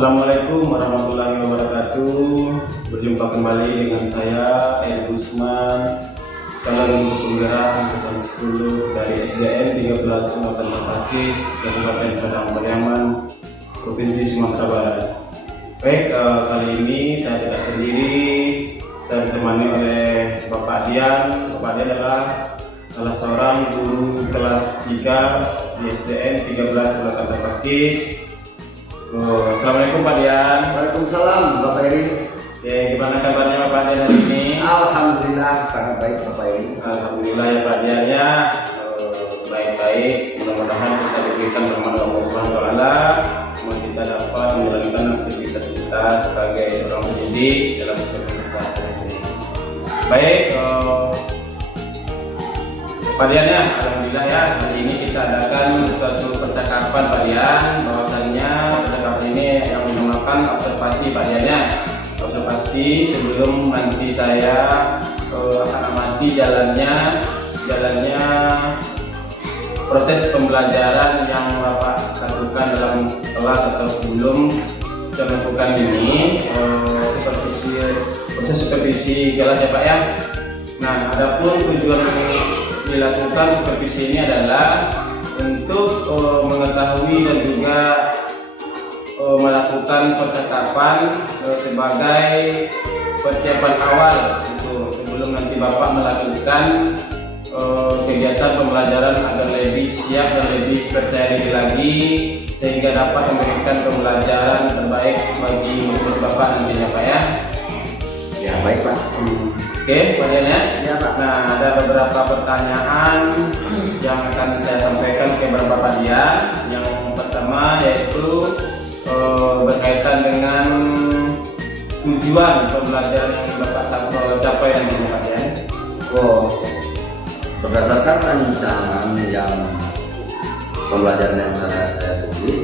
Assalamualaikum warahmatullahi wabarakatuh. Berjumpa kembali dengan saya Edi Usman, calon penggerak angkatan 10 dari SDN 13 Kecamatan Pakis, Kabupaten Padang Pariaman, Provinsi Sumatera Barat. Baik, kali ini saya tidak sendiri, saya ditemani oleh Bapak Dian. Bapak Dian adalah salah seorang guru kelas 3 di SDN 13 Kecamatan Pakis. Assalamualaikum Pak Dian. Waalaikumsalam Bapak Eri. Ya, gimana kabarnya Pak Dian hari ini? Alhamdulillah sangat baik Bapak Eri. Alhamdulillah ya Pak Dian ya, baik-baik. Mudah-mudahan kita diberikan rahmat Allah Subhanahu wa taala, kita dapat menjalankan aktivitas kita sebagai seorang pendidik dalam kehidupan ini. Baik, Pak Dian ya, alhamdulillah ya, hari ini kita adakan suatu percakapan Pak Dian, bahwasannya percakapan ini yang dinamakan observasi Pak Dian ya. Observasi sebelum nanti saya akan amati jalannya proses pembelajaran yang Bapak lakukan dalam kelas atau sebelum kita melakukan ini, proses supervisi kelas ya Pak ya. Nah, adapun tujuan dilakukan supervisi ini adalah untuk mengetahui dan juga melakukan percakapan sebagai persiapan awal itu sebelum nanti Bapak melakukan kegiatan pembelajaran agar lebih siap dan lebih percaya diri lagi sehingga dapat memberikan pembelajaran terbaik bagi murid Bapak nantinya Pak ya. Ya baik Pak. Oke, Pak Dian ya. Ya Pak. Nah, ada beberapa pertanyaan yang akan saya sampaikan ke Bapak Dian. Yang pertama yaitu berkaitan dengan tujuan pembelajaran yang Bapak capai dan Pak Dian. Berdasarkan rancangan yang pembelajaran yang saya tulis,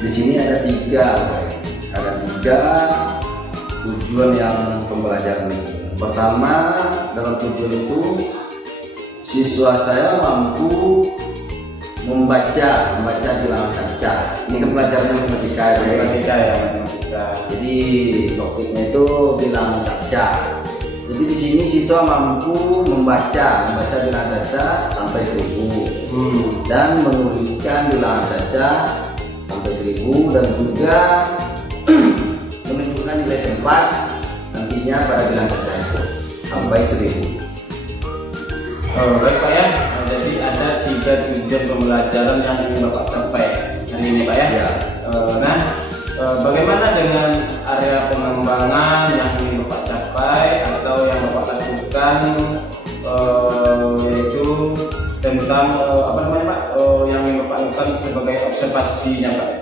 di sini ada tiga tujuan yang pembelajaran ini. Pertama, dalam tujuan itu siswa saya mampu membaca bilangan kaca. Ini kan pelajarannya matematika ya. Jadi topiknya itu bilangan kaca. Jadi di sini siswa mampu membaca bilangan kaca sampai 1000 dan menuliskan bilangan kaca sampai 1000 dan juga menunjukkan nilai tempat nantinya pada bilangan kaca itu sampai 1000. Baik Pak ya, jadi ada 3 tujuan pembelajaran yang ingin Bapak capai hari ini Pak ya. Nah, bagaimana dengan area pengembangan yang ingin Bapak capai atau yang Bapak lakukan, yaitu tentang apa namanya Pak, yang ingin Bapak lakukan sebagai observasinya Pak?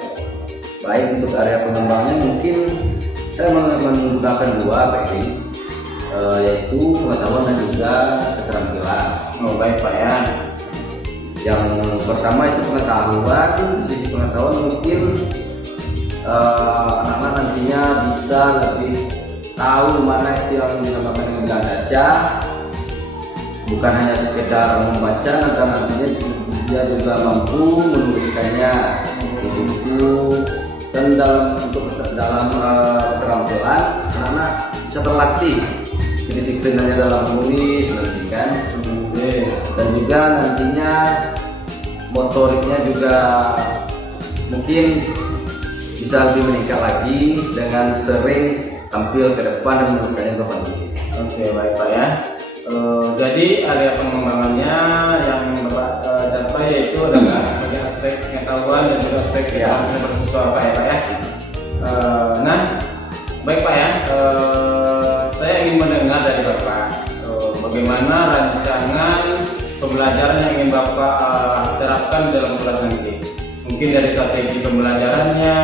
Baik, untuk area pengembangannya mungkin saya menggunakan 2 Pak, yaitu pengetahuan dan juga keterampilan. Baik Pak ya. Yang pertama itu pengetahuan. Di sisi pengetahuan mungkin anak-anak nantinya bisa lebih tahu mana itu yang dinamakan dengan bilangan kaca, bukan hanya sekedar membaca, dan nantinya dia juga mampu menuliskannya di buku. Dan dalam keterampilan anak-anak bisa terlatih kedisiplinannya dalam menulis nanti kan, dan juga nantinya motoriknya juga mungkin bisa lebih meningkat lagi dengan sering tampil ke depan dan menuliskannya ke depan. Oke, baik Pak ya. Jadi area pengembangannya yang Bapak capai yaitu adalah bagi aspek pengetahuan dan juga aspek keterampilan bersiswa Pak ya Pak ya. Nah, baik Pak ya. Saya ingin mendengar dari Bapak bagaimana rancangan pembelajaran yang ingin Bapak terapkan dalam kelas nanti. Mungkin dari strategi pembelajarannya,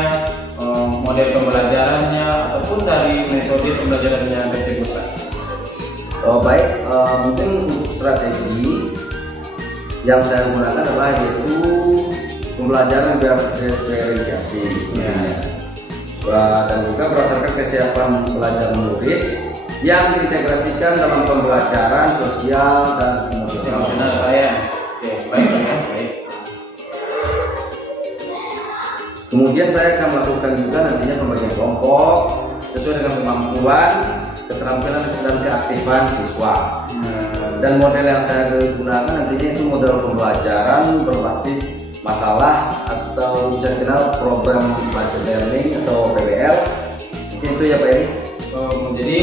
model pembelajarannya, ataupun dari metode pembelajarannya tersebut Pak. Baik, mungkin untuk strategi yang saya gunakan adalah yaitu pembelajaran diferensiasi dan juga berdasarkan kesiapan belajar murid yang diintegrasikan dalam pembelajaran sosial dan emosional Pak ya. Oke, baik Pak ya. Baik. Kemudian saya akan melakukan juga nantinya pembagian kelompok sesuai dengan kemampuan, keterampilan dan keaktifan siswa. Dan model yang saya gunakan nantinya itu model pembelajaran berbasis masalah atau bisa dikenal program based learning atau PBL. Mungkin itu ya Pak Eri. Jadi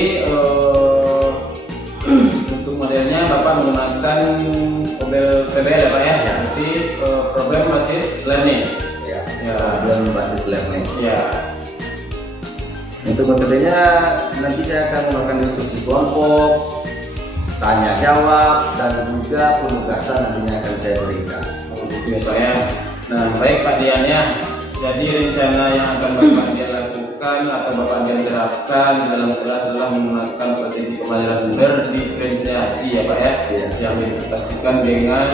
untuk modelnya Bapak menggunakan model PBL ya Pak ya. Jadi program basis learning. Ya, program basis learning. Ya. Untuk metodenya nanti saya akan melakukan diskusi kelompok, tanya jawab, dan juga penugasan nantinya akan saya berikan. Gitu ya Pak ya. Nah baik Pak Dian ya. Jadi rencana yang akan Bapak Dian lakukan atau Bapak Dian terapkan di dalam kelas adalah menggunakan strategi pembelajaran berdiferensiasi ya Pak ya. Yang dipastikan dengan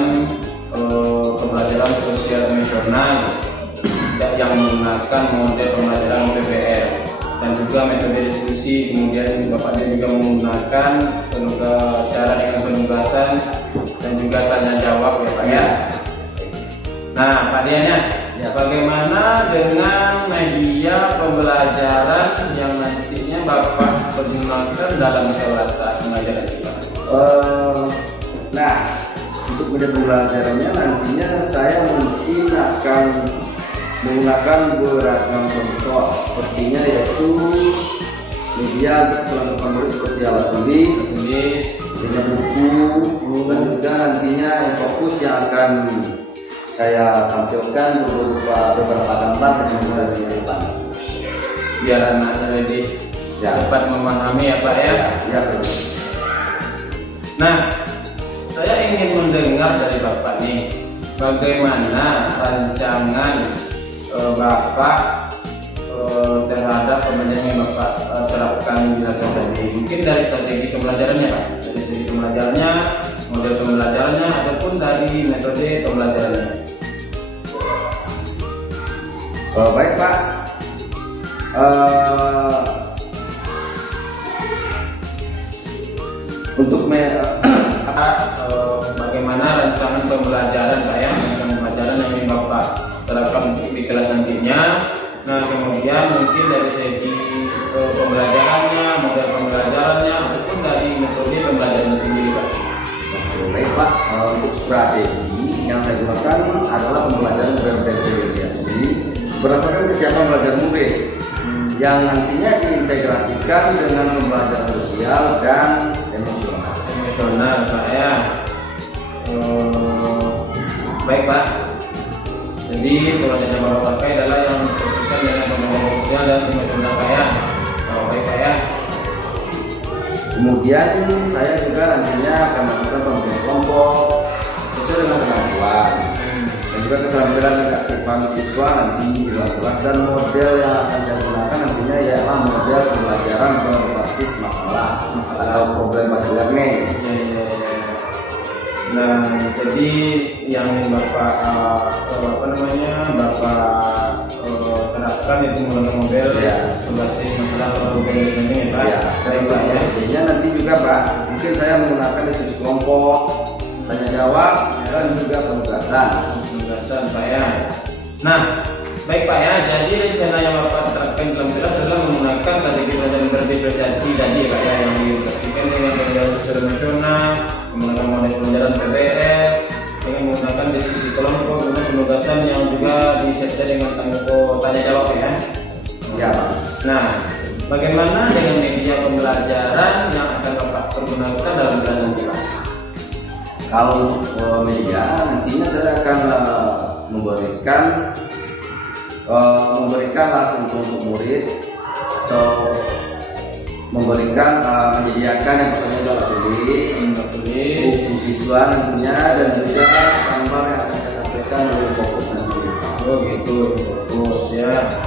pembelajaran sosial emosional yang menggunakan model pembelajaran PBL dan juga metode diskusi. Kemudian Bapak Dian juga menggunakan cara dengan penugasan dan juga tanya jawab ya Pak ya. Nah Pak Dian ya, bagaimana dengan media pembelajaran yang nantinya Bapak pergunakan dalam kelas saat mengajar itu Pak? Nah, untuk media pembelajarannya nantinya saya mungkin akan menggunakan beragam contoh, sepertinya yaitu media perlengkapan murid seperti alat tulis, media buku, dan juga nantinya yang fokus yang akan saya tampilkan beberapa gambar yang sudah di depan, biar anaknya lebih dapat memahami ya Pak ya. Ya, betul. Nah, saya ingin mendengar dari Bapak nih, bagaimana rancangan Bapak terhadap pembelajaran yang Bapak terapkan di kelas ini. Mungkin dari strategi pembelajarannya Pak, dari strategi pembelajarannya, model pembelajarannya, ataupun dari metode pembelajarannya. Baik Pak, untuk bagaimana rancangan pembelajaran Pak ya, rancangan pembelajaran yang ingin Bapak terapkan di kelas nantinya. Nah kemudian mungkin dari segi pembelajarannya, model pembelajarannya, ataupun dari metode pembelajaran sendiri Pak. Baik Pak, untuk strategi yang saya gunakan adalah pembelajaran berdiferensiasi berdasarkan kesiapan belajar murid yang nantinya diintegrasikan dengan pembelajaran sosial dan emosional Pak ya. Baik Pak, jadi pembelajaran yang Bapak pakai adalah yang berkaitan dengan pembelajaran sosial dan emosional Pak ya. Baik Pak ya. Kemudian saya juga nantinya akan melakukan pembagian kelompok sesuai dengan kemampuan dan juga keterampilan dan keaktifan siswa nanti di dalam kelas, dan model yang akan saya gunakan nantinya ialah model pembelajaran berbasis masalah atau problem based learning. Nah jadi yang Bapak terapkan itu menggunakan model berbasis masalah atau problem learning ya Pak. Baik Pak ya. Jadinya nanti juga Pak, mungkin saya menggunakan diskusi kelompok, tanya jawab, dan juga penugasan Pak ya. Nah baik Pak ya, jadi rencana yang Bapak terapkan dalam kelas adalah menggunakan strategi pembelajaran berdiferensiasi tadi Pak ya, yang diintegrasikan dengan pembelajaran sosial emosional, menggunakan model pembelajaran PBL dengan menggunakan diskusi kelompok, kemudian penugasan yang juga disertai dengan tanya jawab ya. Ya Pak. Nah, bagaimana dengan media pembelajaran yang akan Bapak pergunakan dalam kelas nanti Pak? Kalau untuk media nantinya saya akan memberikan untuk murid atau menyediakan yang pertama adalah tulis, buku siswa nantinya, dan juga gambar yang akan saya sampaikan dari fokus nanti. Oh gitu, fokus ya.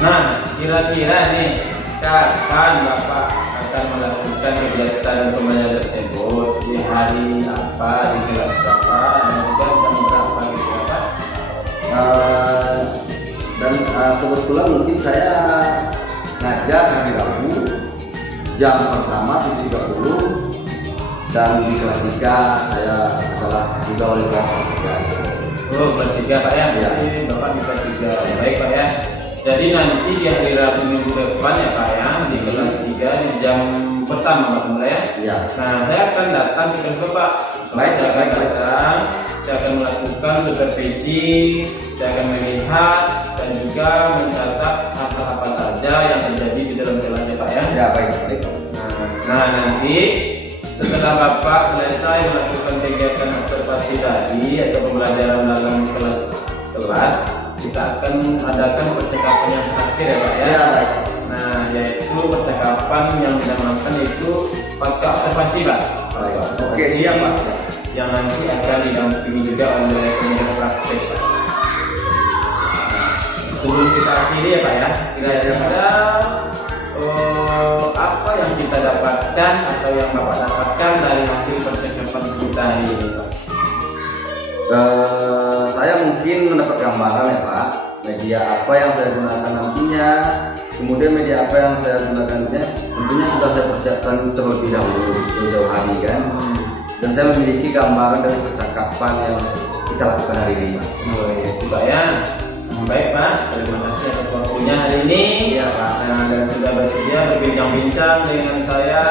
Nah kira-kira nih kapan Bapak akan melakukan kegiatan pembelajaran tersebut, di hari apa, di kelas berapa, dan juga jam berapa gitu ya Pak? Dan kebetulan mungkin saya ngajar hari Rabu jam pertama 7.30, dan di kelas 3 saya adalah juga oleh kelas 3. Oh, kelas 3 Pak ya? Iya. Jadi Bapak di kelas 3. Baik Pak ya. Jadi nanti di hari Rabu minggu depan ya Pak ya, di kelas 3 di jam pertama Pak mulai ya. Iya. Nah, saya akan datang ke kelas Bapak. Baik, Saya akan baik, baik. datang, saya akan melakukan supervisi, saya akan melihat dan juga mencatat apa saja yang terjadi di dalam kelas ya Pak ya. Ya, baik, baik. Nah, nanti setelah Bapak selesai melakukan kegiatan observasi tadi atau pembelajaran dalam kelas, kita akan adakan percakapan yang terakhir ya Pak ya. Ya, baik. Nah, yaitu percakapan yang dinamakan itu pasca observasi Pak. Baik. Pasca observasi Oke, siap Pak. yang nanti akan didampingi juga oleh pengajar praktek Pak. Sebelum kita akhiri ya Pak ya, kira-kira apa yang kita dapatkan atau yang Bapak dapatkan dari hasil percakapan kita hari ini Pak? Saya mungkin mendapat gambaran ya Pak, media apa yang saya gunakan nantinya, kemudian media apa yang saya gunakannya tentunya sudah saya persiapkan terlebih dahulu jauh-jauh hari kan, dan saya memiliki gambaran dari percakapan yang kita lakukan hari ini Pak. Oh iya Pak ya. Baik Pak, terima kasih atas waktunya hari ini. Iya Pak. Nah, dan sudah bersedia berbincang-bincang dengan saya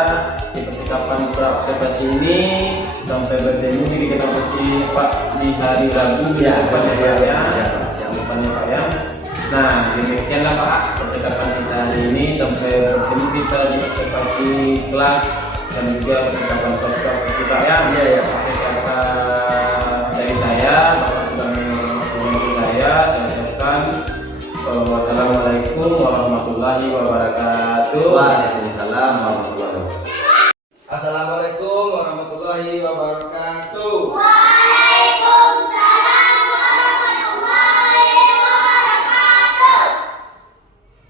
di percakapan observasi ini sampai bertemu di observasi Pak di hari Rabu di Ya, depan ya Pak ya. ya. Yang depannya Pak ya. Nah, demikianlah Pak percakapan kita hari ini sampai bertemu kita di observasi kelas dan juga percakapan observasi Pak ya. Iya ya Pak. Akhir kata dari saya, Bapak sudah menghubungi saya ucapkan wassalamualaikum warahmatullahi wabarakatuh. Waalaikumsalam warahmatullahi wabarakatuh. Assalamualaikum warahmatullahi wabarakatuh. Waalaikumsalam warahmatullahi wabarakatuh.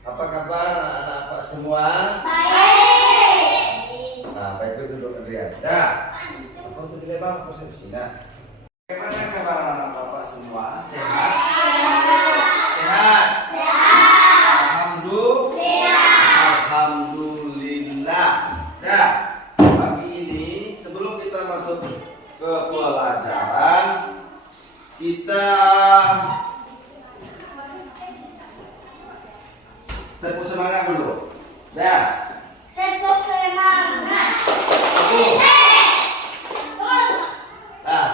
Apa kabar anak-anak Pak semua? Baik. Nah, baik duduk Adrian. Dah. Apa untuk dilempar persepsi? Nah, bagaimana kabar anak Bapak semua? Sehat? Sehat. Alhamdulillah. Dah. Pagi ini sebelum kita masuk ke pelajaran, kita tepuk semangat dulu. Dah. Tepuk semangat. Tepuk. Dah.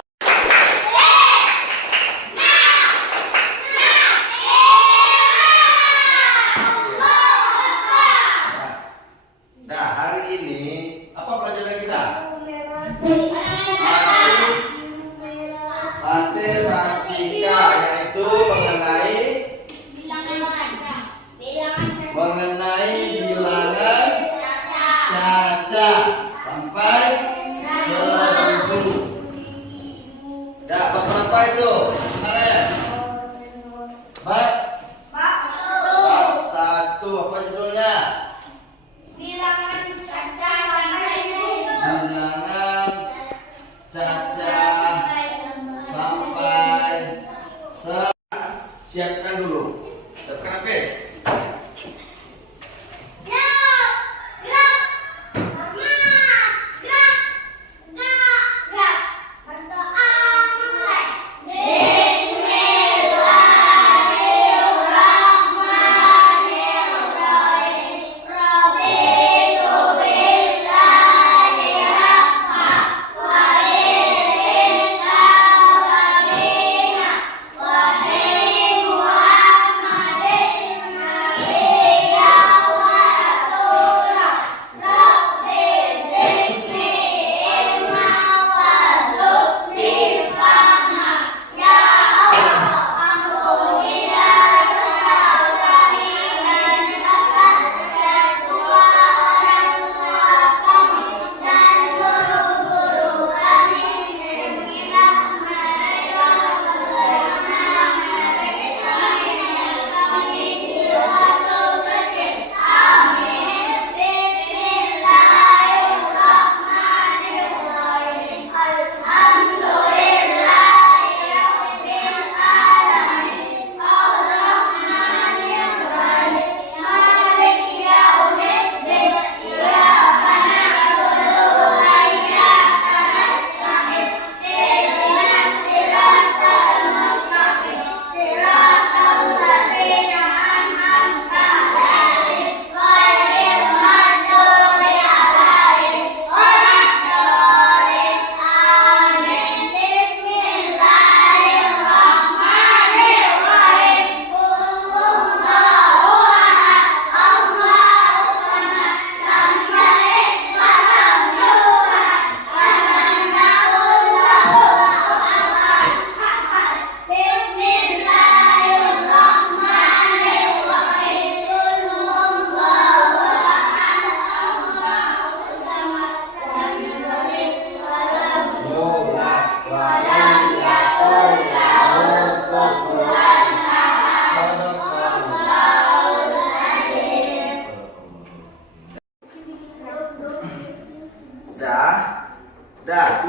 Nah, hari ini apa pelajaran kita? Matematika, yaitu mengenai bilangan caca sampai 1000. Dah, berapa itu? Kemarin. Bab 1. Apa judulnya? Bilangan caca sampai Bilangan caca sampai siapkan dulu. Siapkan habis.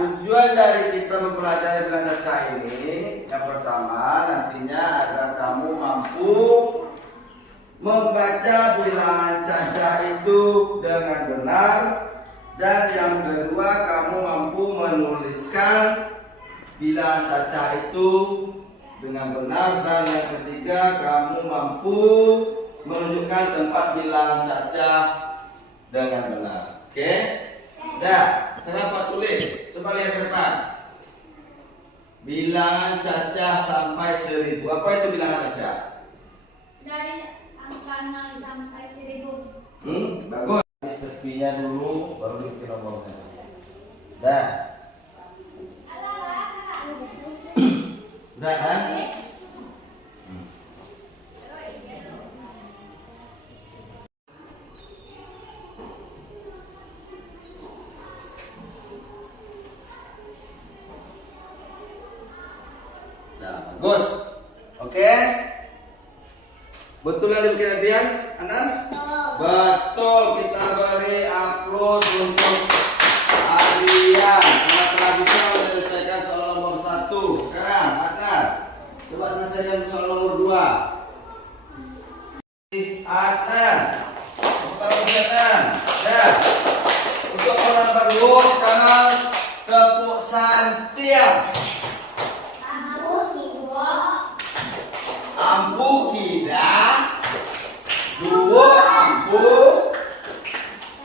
tujuan dari kita mempelajari bilangan cacah ini yang pertama nantinya agar kamu mampu membaca bilangan cacah itu dengan benar, dan yang kedua kamu mampu menuliskan bilangan cacah itu dengan benar, dan yang ketiga kamu mampu menunjukkan tempat bilangan cacah dengan benar. Oke? Dah, sekarang Pak tulis. Coba lihat ke depan. Bilangan cacah sampai 1000. Apa itu bilangan cacah? Dari angka 0 sampai 1000. Bagus. Tulis tepinya dulu, baru bikin nomornya. Dah. Udah kan? Nah, bagus. Oke. Betul yang dibikin Adrian, Anan? Betul. Kita beri upload untuk Adrian karena telah bisa menyelesaikan soal nomor 1. Sekarang, Adnan, coba selesaikan soal nomor 2. Adnan, Adnan. Ya. Untuk orang baru sekarang tepuk santiam. Ambu kida, dua ambu,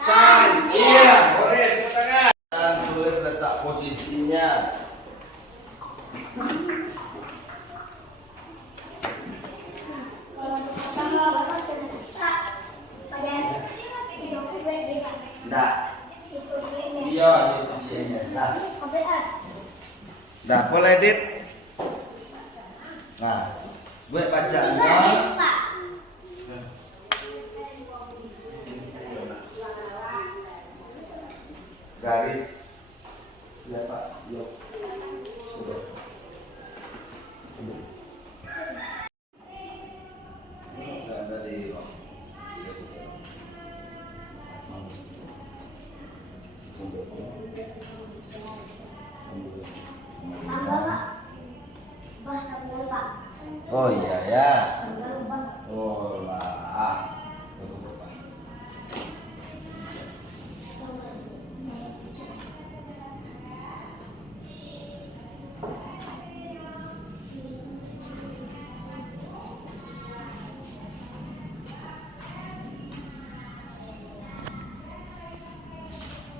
santiam. Boleh tepuk tangan. Dan tulis letak posisinya. Nah, iya itu C-nya. Nah, boleh edit. Nah, gue bacanya garis siapa? Yuk. Enggak ada di Oh iya ya. Oh lah.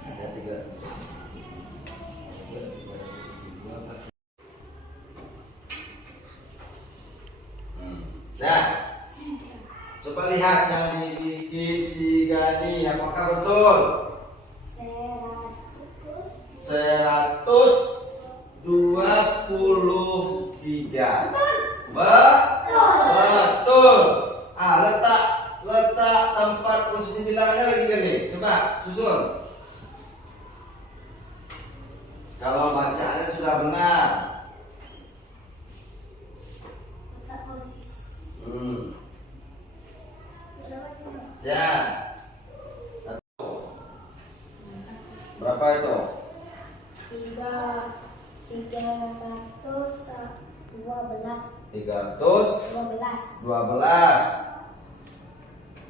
Ada 300. Nah, coba lihat yang dibikin si Gani, apakah betul? 123. Betul. Letak tempat posisi bilangannya lagi Gani. Coba susun. Kalau bacaannya sudah benar. Ya. Berapa itu? 312.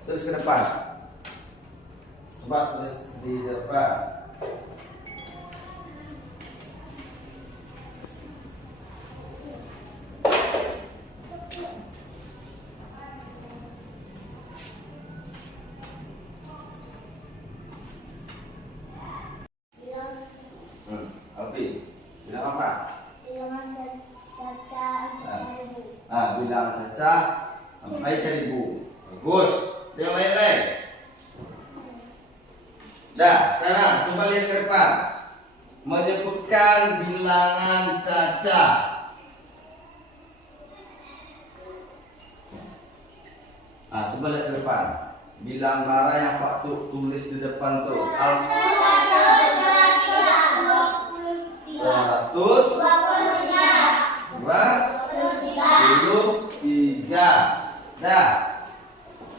Terus ke depan. Coba tulis di depan. Alfi, bilang apa? Bilangan cacah sampai 1000. Bilang cacah sampai 1000. Bagus. Yang lain-lain. Dah, sekarang coba lihat ke depan. Menyebutkan bilangan cacah. Coba lihat ke depan. Bilang bara yang Pak tulis di depan tuh. 123. Nah,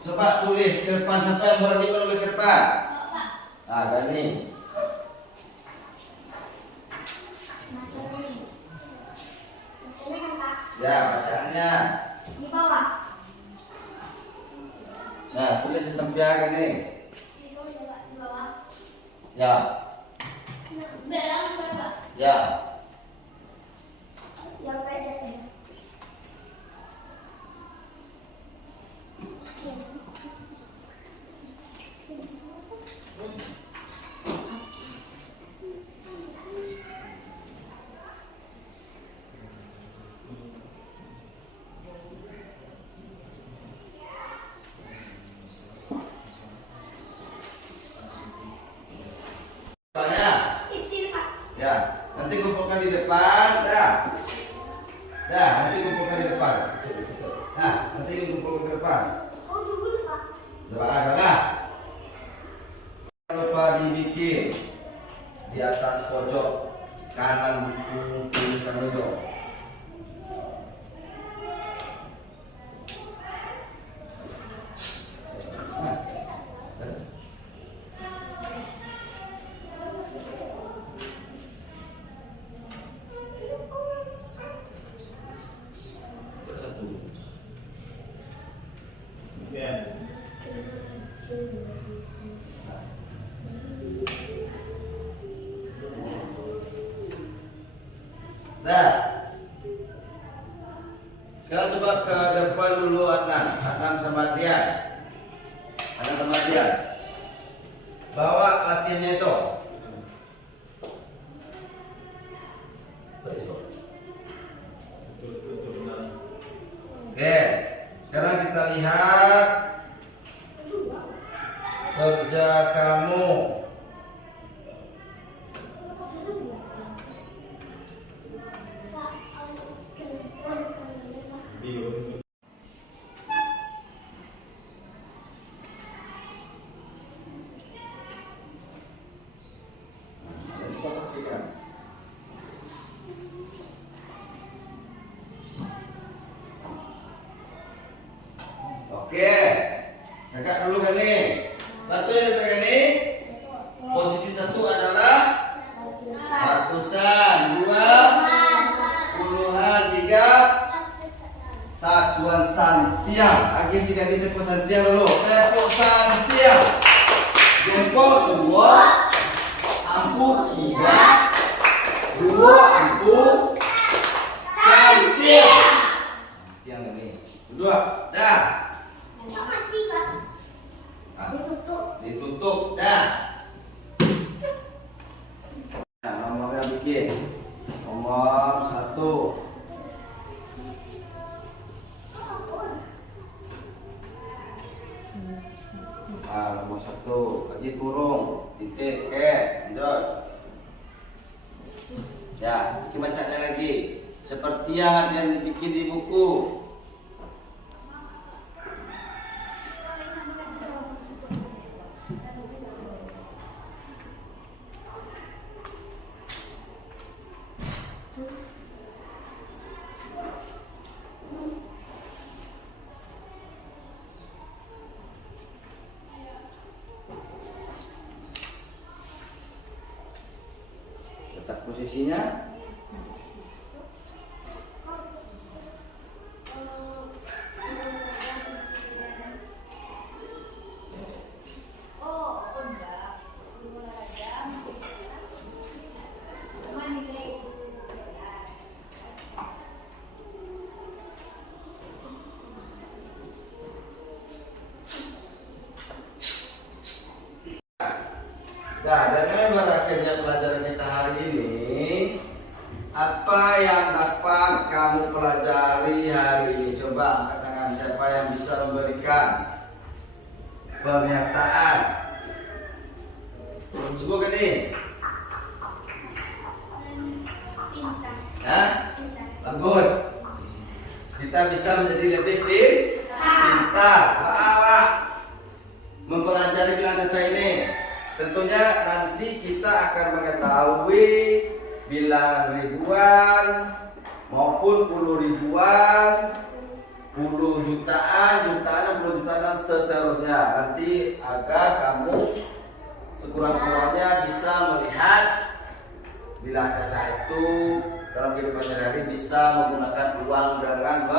coba tulis ke depan. Siapa yang berani menulis ke depan? Gani. Ya, bacaannya. Di bawah. Nah, tulis di samping ini. Di bawah. Ya, Belakang bawah. ya. Yang pendek ya. Soalnya, Isi Pak. ya. Nanti kumpulkan di depan. Dah. Dah, nanti kumpulkan di depan. Nah, nanti kumpulkan di depan. Oh dulu Pak. Coba ada lah. Jangan lupa dibikin di atas pojok kanan buku tulisan itu. Nah. Ya. Nah, sekarang coba ke depan dulu Adnan sama Dian. Adnan sama Dian. Bawa latihannya itu. Oke, sekarang kita lihat kerja kamu. Oke, kakak dulu kan nih. Bantuin kakak nih. Posisi satu adalah ratusan, dua puluhan, tiga satuan santiang. Lagi sih ganti tepuk santiang dulu. Tepuk santiang. Jempol semua. Ampuh tiga, dua ampuh santiang. Yang ini, dua, dah. Mati Pak. Ah, Ditutup. ditutup, dah. Nah, nomornya bikin. Nomor 1. Nomor 1 lagi kurung titik lanjut. Ya, kita bacanya lagi seperti yang ada yang bikin di buku. Letak posisinya. Nah, dengan berakhirnya pelajaran kita hari ini, apa yang dapat kamu pelajari hari ini? Coba angkat tangan, siapa yang bisa memberikan pernyataan? Cukup kan nih? Pintar. Hah? Pintar. Bagus. Kita bisa menjadi lebih pintar. Wah, mempelajari bilangan caca ini. Tentunya nanti kita akan mengetahui bilangan ribuan maupun puluh ribuan, puluh jutaan, puluh jutaan dan seterusnya. Nanti agar kamu sekurang-kurangnya bisa melihat bilangan caca itu dalam kehidupan sehari-hari bisa menggunakan uang dengan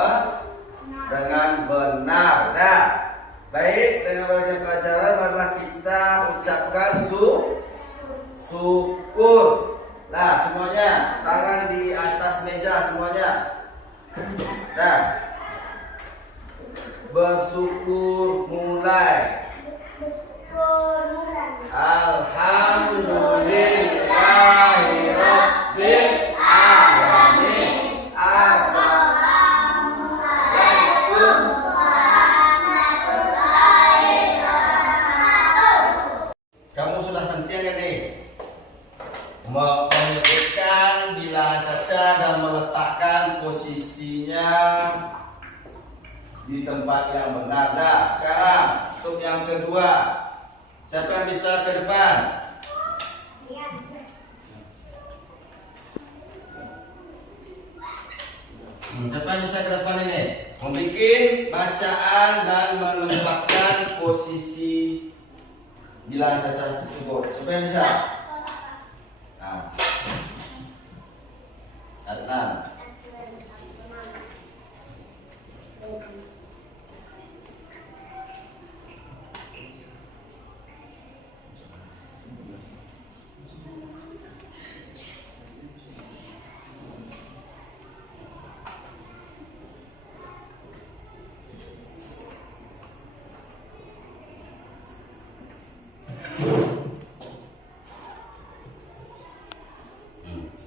benar. Nah, baik, dengan bagian pelajaran marilah kita ucapkan syukur. Nah, semuanya tangan di atas meja semuanya. Nah, bersyukur mulai. Alhamdulillahirabbil alamin. Assalamualaikum warahmatullahi wabarakatuh. Kamu sudah sentian ya nih? Menyebutkan bilangan caca dan meletakkan posisinya di tempat yang benar. Nah, sekarang untuk yang kedua, siapa yang bisa ke depan? Siapa yang bisa ke depan ini? Membikin bacaan dan menempatkan posisi bilangan caca tersebut. Siapa yang bisa? Nah, Adnan.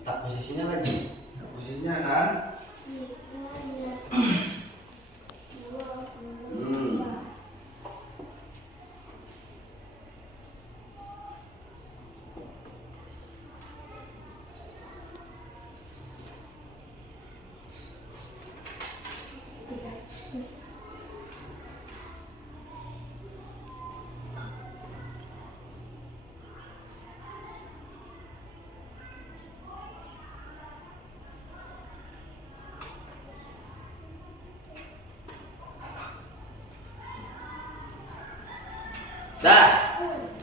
Tak posisinya lagi. Posisinya kan? Dah,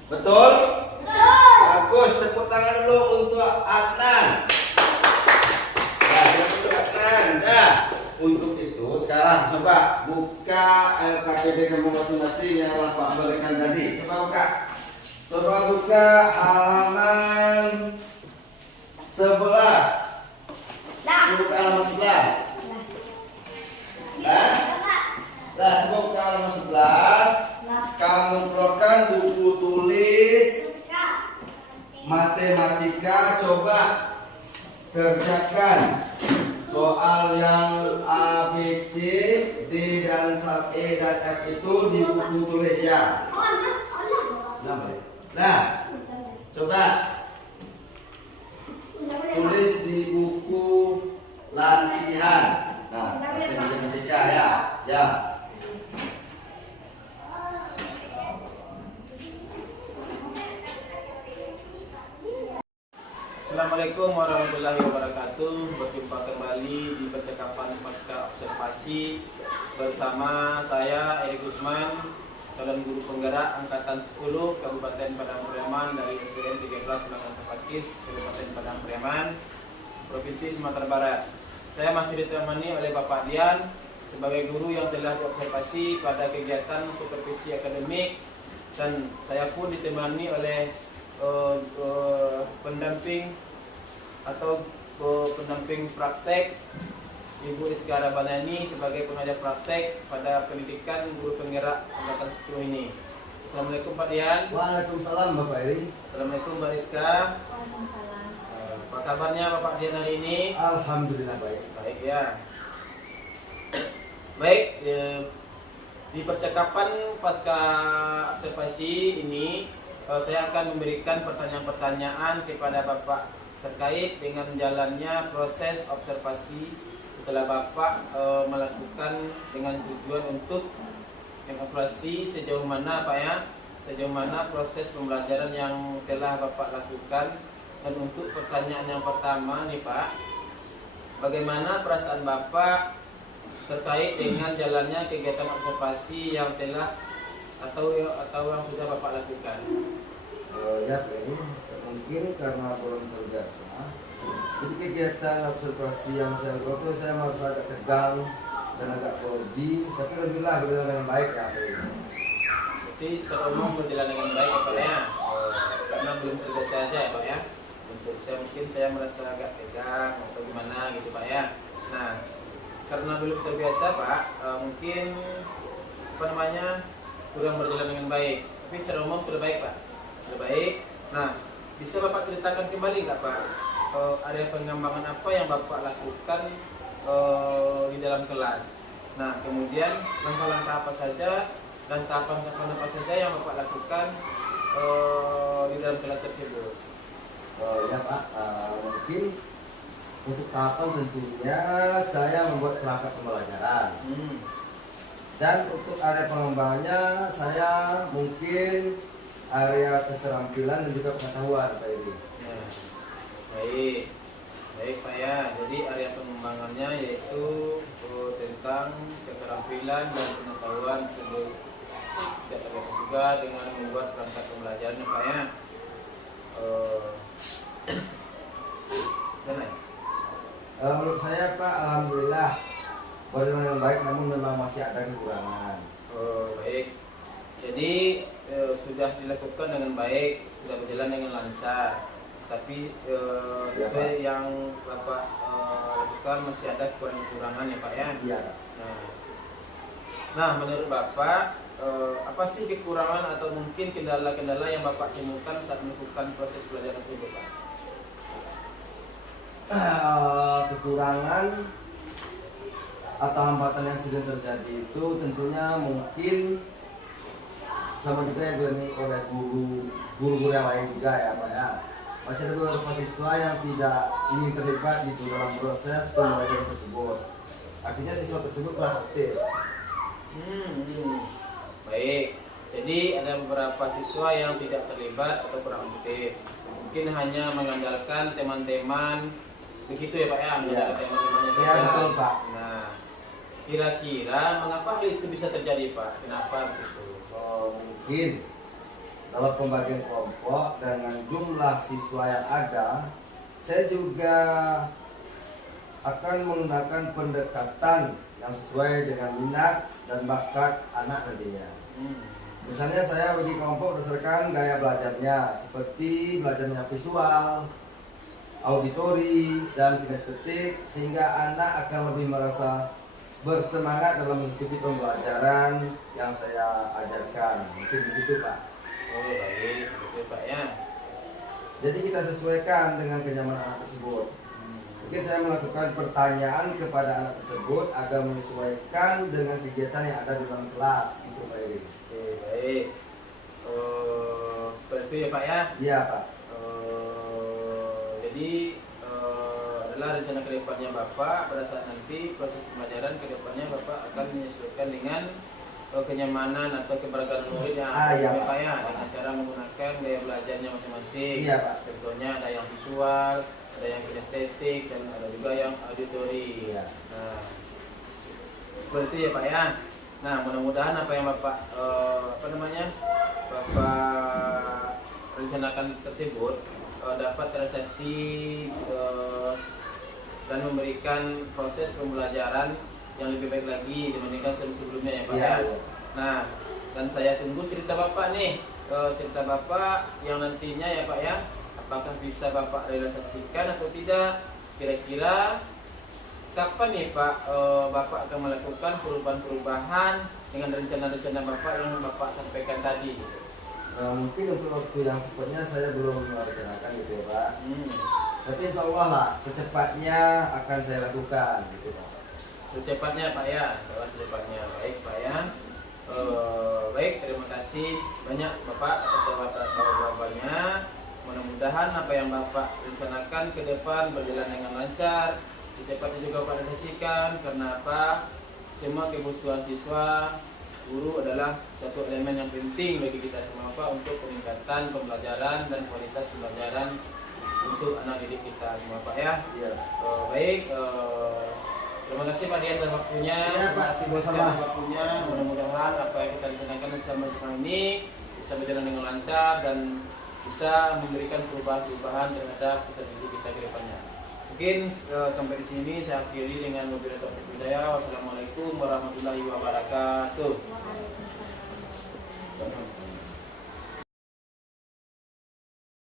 betul? Bagus, tepuk tangan dulu untuk Adnan. Nah, untuk Adnan. Nah, untuk itu sekarang coba buka LKPD kamu masing-masing yang telah Pak berikan tadi. Coba buka. Coba buka halaman 11. Buka halaman 11. Nah, coba buka halaman 11. Kamu keluarkan buku tulis matematika, coba kerjakan soal yang A, B, C, D dan E dan F itu di buku tulis ya. Nah, coba tulis di buku latihan. Nah, matematika ya. Ya. Assalamualaikum warahmatullahi wabarakatuh. Berjumpa kembali di percakapan pasca observasi bersama saya Erik Usman, calon guru penggerak angkatan 10 Kabupaten Padang Pariaman dari SDN 13 Menangan Pakis, Kabupaten Padang Pariaman, Provinsi Sumatera Barat. Saya masih ditemani oleh Bapak Dian sebagai guru yang telah diobservasi pada kegiatan supervisi akademik, dan saya pun ditemani oleh pendamping atau pendamping praktek Ibu Rizka Rabanani sebagai pengajar praktek pada pendidikan guru penggerak angkatan 10 ini. Assalamualaikum Pak Dian. Waalaikumsalam Bapak Eri. Assalamualaikum Mbak Rizka. Apa kabarnya Bapak Dian hari ini? Alhamdulillah baik. Baik ya. Baik, di percakapan pasca observasi ini saya akan memberikan pertanyaan-pertanyaan kepada Bapak terkait dengan jalannya proses observasi setelah Bapak melakukan dengan tujuan untuk mengevaluasi sejauh mana Pak ya, sejauh mana proses pembelajaran yang telah Bapak lakukan. Dan untuk pertanyaan yang pertama nih Pak, bagaimana perasaan Bapak terkait dengan jalannya kegiatan observasi yang telah atau yang sudah Bapak lakukan? Ya, Pak Eri, mungkin karena belum terbiasa Jadi kegiatan observasi yang saya lakukan itu saya merasa agak tegang dan agak grogi, tapi alhamdulillah berjalan dengan baik ya Pak Edi. Jadi secara umum berjalan dengan baik ya Pak ya. Karena belum terbiasa aja ya Pak ya. Belum terbiasa, mungkin saya merasa agak tegang atau gimana gitu Pak ya. Nah, karena belum terbiasa Pak, mungkin apa namanya kurang berjalan dengan baik. Tapi secara umum sudah baik Pak, sudah baik. Nah, bisa Bapak ceritakan kembali nggak Pak? Ada pengembangan apa yang Bapak lakukan di dalam kelas? Nah, kemudian langkah-langkah apa saja dan tahapan-tahapan apa saja yang Bapak lakukan di dalam kelas tersebut? Ya Pak, mungkin untuk tahapan tentunya saya membuat kerangka pembelajaran. Dan untuk area pengembangannya saya mungkin area keterampilan dan juga pengetahuan Pak Edi. Ya, baik Pak ya. Jadi area pengembangannya yaitu tentang keterampilan dan pengetahuan tersebut. Tidak terkait juga dengan membuat perangkat pembelajaran Pak ya. Menurut saya Pak, alhamdulillah berjalan dengan baik, namun memang masih ada kekurangan. Baik. Jadi sudah dilakukan dengan baik, sudah berjalan dengan lancar. Tapi sesuai yang Bapak lakukan masih ada kekurangan ya Pak ya. Iya. Nah, menurut Bapak apa sih kekurangan atau mungkin kendala-kendala yang Bapak temukan saat melakukan proses belajar tersebut Pak? Kekurangan atau hambatan yang sedang terjadi itu tentunya mungkin sama juga yang dialami oleh guru-guru yang lain juga ya Pak ya. Masih ada beberapa siswa yang tidak ingin terlibat gitu dalam proses pembelajaran tersebut. Artinya siswa tersebut kurang aktif. Baik. Jadi ada beberapa siswa yang tidak terlibat atau kurang aktif. Mungkin hanya mengandalkan teman-teman begitu ya Pak ya, mengandalkan teman-temannya saja. Iya betul Pak. Nah, kira-kira mengapa hal itu bisa terjadi Pak? Kenapa begitu? Mungkin dalam pembagian kelompok dengan jumlah siswa yang ada, saya juga akan menggunakan pendekatan yang sesuai dengan minat dan bakat anak nantinya. Misalnya saya bagi kelompok berdasarkan gaya belajarnya, seperti belajarnya visual, auditori, dan kinestetik, sehingga anak akan lebih merasa bersemangat dalam mengikuti pembelajaran yang saya ajarkan. Mungkin begitu Pak. Baik, begitu Pak ya. Jadi kita sesuaikan dengan kenyamanan anak tersebut. Mungkin saya melakukan pertanyaan kepada anak tersebut agar menyesuaikan dengan kegiatan yang ada di dalam kelas. Itu Pak Edi. Baik. Seperti itu ya Pak ya. Iya Pak. Jadi adalah rencana kedepannya Bapak pada saat nanti proses pembelajaran kedepannya Bapak akan menyesuaikan dengan kenyamanan atau keberagaman murid yang iya, Pak ya, dengan cara menggunakan gaya belajarnya masing-masing. Iya Pak. Contohnya ada yang visual, ada yang kinestetik, dan ada juga yang auditori. Iya. Nah, seperti itu ya Pak ya. Nah, mudah-mudahan apa yang Bapak Bapak rencanakan tersebut dapat terrealisasi dan memberikan proses pembelajaran yang lebih baik lagi dibandingkan sebelumnya ya Pak ya. Nah, dan saya tunggu cerita Bapak nih, cerita Bapak yang nantinya ya Pak ya, apakah bisa Bapak realisasikan atau tidak? Kira-kira kapan nih Pak Bapak akan melakukan perubahan-perubahan dengan rencana-rencana Bapak yang Bapak sampaikan tadi? Mungkin untuk waktu yang tepatnya saya belum merencanakan gitu ya Pak. Tapi insya Allah lah secepatnya akan saya lakukan gitu Pak. Secepatnya Pak ya, secepatnya. Baik Pak ya. Baik, terima kasih banyak Bapak atas jawabannya. Mudah-mudahan apa yang Bapak rencanakan ke depan berjalan dengan lancar. Secepatnya juga Bapak realisasikan, karena apa? Semua kebutuhan siswa, guru adalah satu elemen yang penting bagi kita semua Pak, untuk peningkatan pembelajaran dan kualitas pembelajaran untuk anak didik kita semua Pak ya. Iya. Baik, terima kasih Pak Dian atas waktunya. Iya Pak, sama-sama. Waktunya. Mudah-mudahan apa yang kita rencanakan selama ini bisa berjalan dengan lancar dan bisa memberikan perubahan-perubahan terhadap peserta didik kita ke depannya. Mungkin sampai di sini saya akhiri dengan wabillahi taufiq wal hidayah. Wassalamualaikum warahmatullahi wabarakatuh.